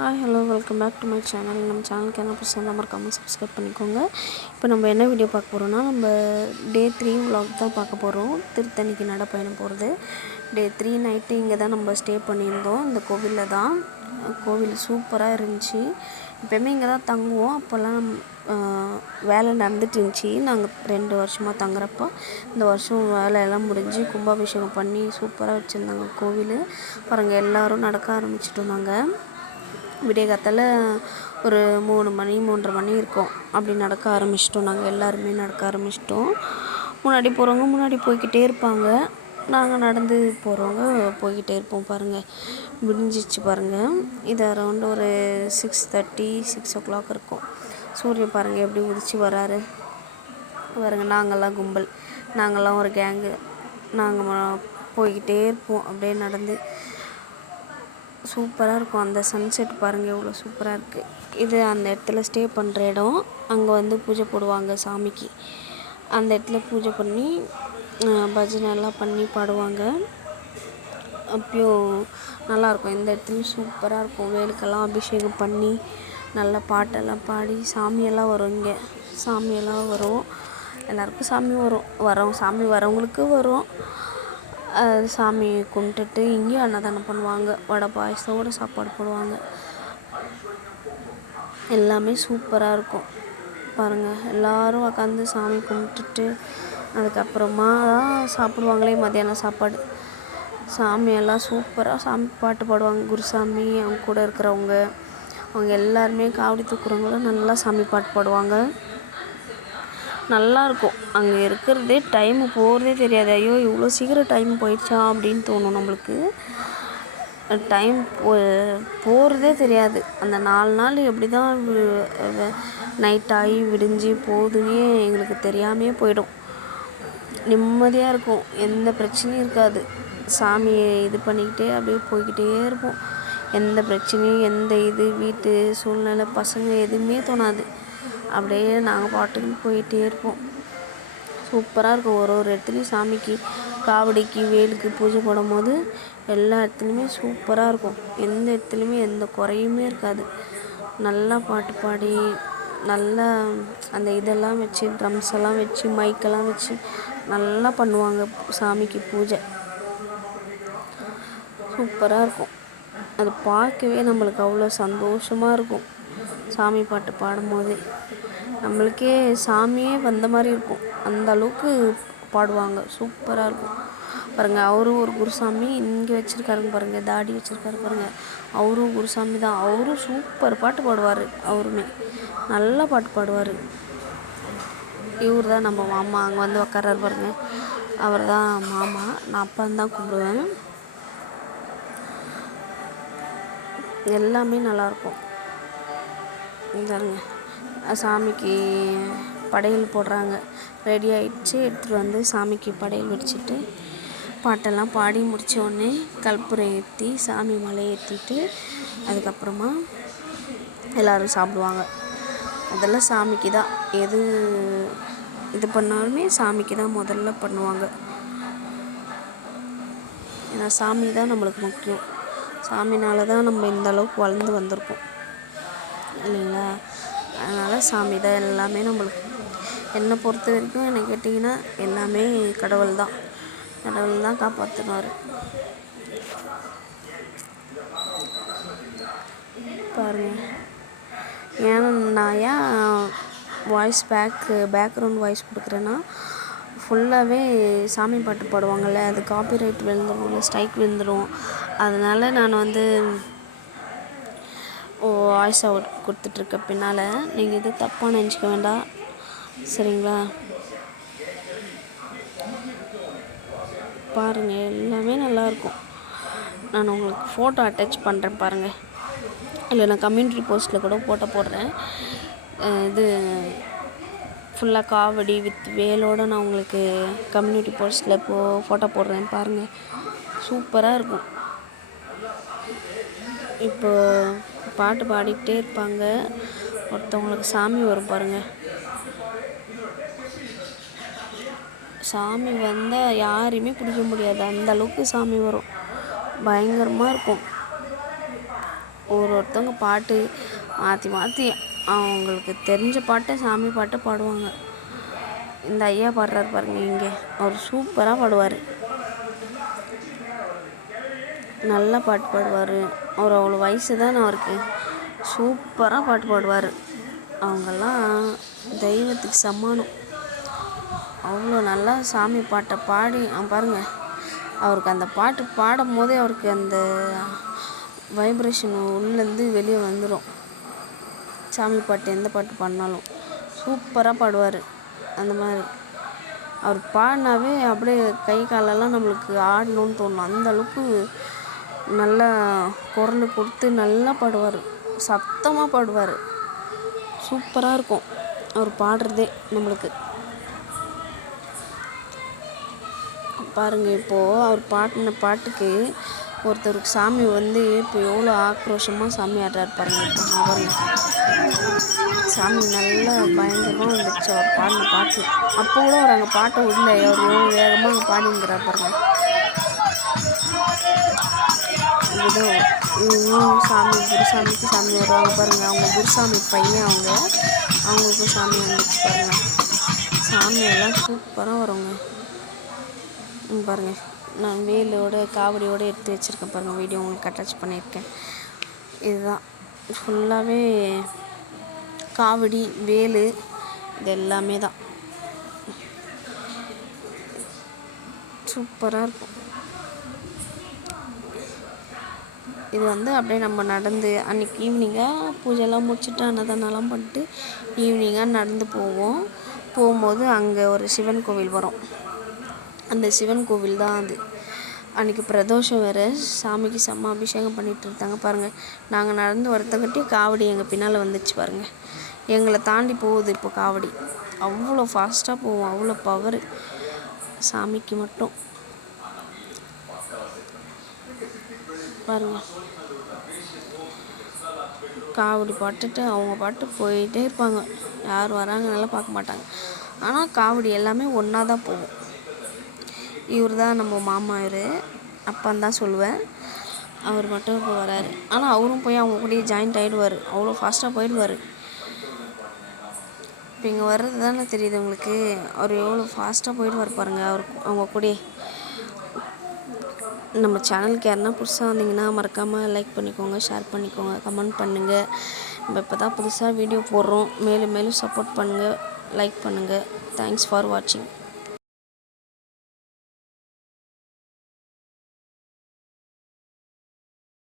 Hi hello welcome back to my channel. நம்ம சேனலுக்கு என்ன புதுசாக மறக்காமல் சப்ஸ்கிரைப் பண்ணிக்கோங்க. இப்போ நம்ம என்ன வீடியோ பார்க்க போகிறோம்னா, நம்ம டே 3 vlog தான் பார்க்க போகிறோம். திருத்தணிக்கு நடைப்பயணம் போகிறது. டே 3 நைட்டு இங்கே தான் நம்ம ஸ்டே பண்ணியிருந்தோம். இந்த கோவிலில் தான். கோவில் சூப்பராக இருந்துச்சு. எப்போயுமே இங்கே தான் தங்குவோம். அப்போல்லாம் வேலை நடந்துட்டு இருந்துச்சு. நாங்கள் 2 வருஷமாக தங்குறப்போ இந்த வருஷம் வேலையெல்லாம் முடிஞ்சு கும்பாபிஷேகம் பண்ணி சூப்பராக வச்சுருந்தாங்க கோவில். பாருங்கள், எல்லோரும் நடக்க ஆரம்பிச்சிட்டோம். நாங்கள் விடிய காத்தால ஒரு 3 மணி 3:30 மணி இருக்கும். அப்படி நடக்க ஆரம்பிச்சிட்டோம். நாங்கள் எல்லாருமே நடக்க ஆரம்பிச்சிட்டோம். முன்னாடி போகிறவங்க முன்னாடி போய்கிட்டே இருப்பாங்க. நாங்கள் நடந்து போகிறவங்க போய்கிட்டே இருப்போம். பாருங்கள், விடிஞ்சிச்சு பாருங்கள். இது அரௌண்ட் ஒரு 6:30 6 o'clock இருக்கும். சூரியன் பாருங்கள் எப்படி உதிச்சு வராரு பாருங்கள். நாங்கள்லாம் கும்பல், நாங்கள்லாம் ஒரு கேங்கு. நாங்கள் போய்கிட்டே இருப்போம் அப்படியே நடந்து. சூப்பராக இருக்கும். அந்த சன்செட் பாருங்கள் எவ்வளோ சூப்பராக இருக்குது. இது அந்த இடத்துல ஸ்டே பண்ணுற இடம். அங்கே வந்து பூஜை போடுவாங்க சாமிக்கு. அந்த இடத்துல பூஜை பண்ணி பஜனை எல்லாம் பண்ணி பாடுவாங்க. அப்பயும் நல்லாயிருக்கும். இந்த இடத்துலையும் சூப்பராக இருக்கும். வேலுக்கெல்லாம் அபிஷேகம் பண்ணி நல்ல பாட்டெல்லாம் பாடி சாமியெல்லாம் வரும். இங்கே சாமியெல்லாம் வரும். எல்லாருக்கும் சாமி வரும். சாமி வரவங்களுக்கு வரும். சாமி கும்பிட்டுட்டு இங்கேயும் அன்னதானம் பண்ணுவாங்க. வடை பாயசத்தோடு சாப்பாடு போடுவாங்க. எல்லாமே சூப்பராக இருக்கும். பாருங்கள், எல்லோரும் உக்காந்து சாமி கும்பிட்டுட்டு அதுக்கப்புறமா தான் சாப்பிடுவாங்களே மத்தியானம் சாப்பாடு. சாமியெல்லாம் சூப்பராக சாமி பாட்டு பாடுவாங்க. குருசாமி அவங்க கூட இருக்கிறவங்க அவங்க எல்லாருமே காவடி தூக்குறவங்களும் நல்லா சாமி பாட்டு பாடுவாங்க. நல்லாயிருக்கும். அங்கே இருக்கிறதே டைமு போகிறதே தெரியாது. ஐயோ இவ்வளோ சீக்கிரம் டைம் போயிடுச்சா அப்படின்னு தோணும் நம்மளுக்கு. டைம் போகிறதே தெரியாது. அந்த 4 நாள் எப்படி தான் நைட் ஆகி விடிஞ்சு போகுதுன்னே எங்களுக்கு தெரியாமையே போயிடும். நிம்மதியாக இருக்கும். எந்த பிரச்சனையும் இருக்காது. சாமியை இது பண்ணிக்கிட்டே அப்படியே போய்கிட்டே இருப்போம். எந்த பிரச்சனையும் எந்த வீட்டு சூழ்நிலை பசங்க எதுவுமே தோணாது. அப்படியே நாங்கள் பாட்டுக்கு போயிட்டே இருப்போம். சூப்பராக இருக்கும். ஒரு இடத்துலையும் சாமிக்கு காவடிக்கு வேலுக்கு பூஜை போடும்போது எல்லா இடத்துலையுமே சூப்பராக இருக்கும். எந்த இடத்துலையுமே எந்த குறையுமே இருக்காது. நல்லா பாட்டு பாடி நல்லா அந்த இதெல்லாம் வச்சு ட்ரம்ஸ் எல்லாம் வச்சு மைக்கெல்லாம் வச்சு நல்லா பண்ணுவாங்க சாமிக்கு பூஜை. சூப்பராக இருக்கும். அது பார்க்கவே நம்மளுக்கு அவ்வளோ சந்தோஷமாக இருக்கும். சாமி பாட்டு பாடும்போதே நம்மளுக்கே சாமியே வந்த மாதிரி இருக்கும். அந்த அளவுக்கு பாடுவாங்க. சூப்பராக இருக்கும். பாருங்கள், அவரும் ஒரு குருசாமி இங்கே வச்சுருக்காருங்க பாருங்கள். தாடி வச்சுருக்காரு பாருங்கள். அவரும் குருசாமி தான். அவரும் சூப்பர் பாட்டு பாடுவார். அவருமே நல்லா பாட்டு பாடுவார். இவர் தான் நம்ம மாமா. அங்கே வந்து உக்காராரு பாருங்கள். அவர் தான் மாமா. நான் அப்பான்னு தான் கூப்பிடுவேன். எல்லாமே நல்லாயிருக்கும். பாருங்க, சாமிக்கு படையல் போடுறாங்க. ரெடி ஆகிடுச்சு. எடுத்துகிட்டு வந்து சாமிக்கு படையல் வச்சுட்டு பாட்டெல்லாம் பாடி முடித்த உடனே கற்பூரம் ஏற்றி சாமி மலை ஏற்றிட்டு அதுக்கப்புறமா எல்லோரும் சாப்பிடுவாங்க. அதெல்லாம் சாமிக்கு தான். எது இது பண்ணாலுமே சாமிக்கு தான் முதல்ல பண்ணுவாங்க. ஏன்னா சாமி தான் நம்மளுக்கு முக்கியம். சாமினால தான் நம்ம இந்த அளவுக்கு வளர்ந்து வந்திருக்கோம் இல்லைங்களா? அதனால் சாமி தான் எல்லாமே நம்மளுக்கு. என்னை பொறுத்த வரைக்கும் என்னை கேட்டிங்கன்னா எல்லாமே கடவுள் தான். கடவுள் தான் காப்பாற்றினார். பாருங்கள், ஏன்னா நான் ஏன் வாய்ஸ் பேக்ரவுண்ட் வாய்ஸ் கொடுக்குறேன்னா, ஃபுல்லாகவே சாமி பாட்டு பாடுவாங்கள்ல, அது காப்பிரைட் விழுந்துடும், ஸ்ட்ரைக் விழுந்துடும். அதனால் நான் வந்து வாய்ஸ் அவுட் கொடுத்துட்ருக்க பின்னால் நீங்கள் இது தப்பாக நினச்சிக்க வேண்டாம், சரிங்களா? பாருங்கள், எல்லாமே நல்லாயிருக்கும். நான் உங்களுக்கு ஃபோட்டோ அட்டாச் பண்ணுறேன் பாருங்கள். இல்லை, நான் கம்யூனிட்டி போஸ்ட்டில் கூட ஃபோட்டோ போடுறேன். இது ஃபுல்லாக காவடி வித் வேலோடு நான் உங்களுக்கு கம்யூனிட்டி போஸ்ட்டில் ஃபோட்டோ போடுறேன் பாருங்கள். சூப்பராக இருக்கும். இப்போ பாட்டு பாடிக்கிட்டே இருப்பாங்க. ஒருத்தவங்களுக்கு சாமி வரும் பாருங்கள். சாமி வந்தால் யாரையுமே பிடிக்க முடியாது. அந்த அளவுக்கு சாமி வரும். பயங்கரமாக இருக்கும். ஒருத்தவங்க பாட்டு மாற்றி மாற்றி அவங்களுக்கு தெரிஞ்ச பாட்டை சாமி பாட்டை பாடுவாங்க. இந்த ஐயா பாடுறாரு பாருங்க இங்கே, அவர் சூப்பராக பாடுவார், நல்லா பாட்டு பாடுவார். அவர் அவ்வளோ வயசு தானே அவருக்கு, சூப்பராக பாட்டு பாடுவார். அவங்கெல்லாம் தெய்வத்துக்கு சமானம். அவ்வளோ நல்லா சாமி பாட்டை பாடி பாருங்கள், அவருக்கு அந்த பாட்டு பாடும் போதே அவருக்கு அந்த வைப்ரேஷன் உள்ளேருந்து வெளியே வந்துடும். சாமி பாட்டு எந்த பாட்டு பாடினாலும் சூப்பராக பாடுவார். அந்த மாதிரி அவர் பாடினாவே அப்படியே கை காலெல்லாம் நம்மளுக்கு ஆடணும்னு தோணும். அந்த அளவுக்கு நல்லா குரல் கொடுத்து நல்லா பாடுவார், சத்தமாக பாடுவார். சூப்பராக இருக்கும் அவர் பாடுறதே நம்மளுக்கு. பாருங்கள், இப்போது அவர் பாடின பாட்டுக்கு ஒருத்தருக்கு சாமி வந்து இப்போ எவ்வளோ ஆக்ரோஷமாக சாமி ஆடுறாரு பாருங்கள். இப்போ பாருங்கள், சாமி நல்லா பயங்கரமாக வந்துடுச்சு அவர் பாடின பாட்டு. அப்போ கூட அவர் அங்கே பாட்டை விடல, அவர் எவ்வளோ வேகமாக அங்கே பாடிங்கிறார் பாருங்கள். ஏதோ சாமி குருசாமிக்கு சாமி வருவாங்க பாருங்கள், அவங்க குருசாமி பையன் அவங்களுக்கும் சாமி வந்துடுச்சு பாருங்கள். சாமியெல்லாம் சூப்பராக வருங்க பாருங்கள். நான் வேலோட காவடியோடு எடுத்து வச்சுருக்கேன் பாருங்கள், வீடியோ உங்களுக்கு அட்டாச் பண்ணியிருக்கேன். இதுதான் ஃபுல்லாகவே காவடி வேலு, இது எல்லாமே தான் சூப்பராக இருக்கும். இது வந்து அப்படியே நம்ம நடந்து அன்றைக்கி ஈவினிங்காக பூஜைலாம் முடிச்சுட்டு அன்னதானம்லாம் பண்ணிட்டு ஈவினிங்காக நடந்து போகும்போது அங்கே ஒரு சிவன் கோவில் வரும். அந்த சிவன் கோவில் தான் அது. அன்றைக்கி பிரதோஷம் வேறு, சாமிக்கு செம்ம அபிஷேகம் பண்ணிகிட்டு இருந்தாங்க பாருங்கள். நாங்கள் நடந்து வரத்தங்கிட்டே காவடி எங்கள் பின்னால் வந்துச்சு பாருங்கள். எங்களை தாண்டி போகுது இப்போ காவடி, அவ்வளோ ஃபாஸ்ட்டாக போகும், அவ்வளோ பவர் சாமிக்கு மட்டும் பாருங்கள். காவடி பாட்டுட்டு அவங்க பாட்டு போயிட்டே இருப்பாங்க, யார் வராங்கன்னெல்லாம் பார்க்க மாட்டாங்க. ஆனால் காவடி எல்லாமே ஒன்றா தான் போகும். இவர் தான் நம்ம மாமா, இவர் அப்பான்னு தான் சொல்லுவேன். அவர் மட்டும் இப்போ வராரு, ஆனால் அவரும் போய் அவங்க கூடயே ஜாயிண்ட் ஆகிடுவார், அவ்வளோ ஃபாஸ்ட்டாக போயிடுவார். இப்போ இங்கே வர்றது தானே தெரியுது உங்களுக்கு, அவர் எவ்வளோ ஃபாஸ்ட்டாக போயிடுவார் பாருங்கள் அவங்க கூடயே. நம்ம சேனலுக்கு யாருன்னா புதுசாக வந்தீங்கன்னா மறக்காமல் லைக் பண்ணிக்கோங்க, ஷேர் பண்ணிக்கோங்க, கமெண்ட் பண்ணுங்கள். நம்ம இப்போ தான் புதுசாக வீடியோ போடுறோம், மேலும் மேலும் சப்போர்ட் பண்ணுங்கள், லைக் பண்ணுங்கள். தேங்க்ஸ் ஃபார் வாட்சிங்.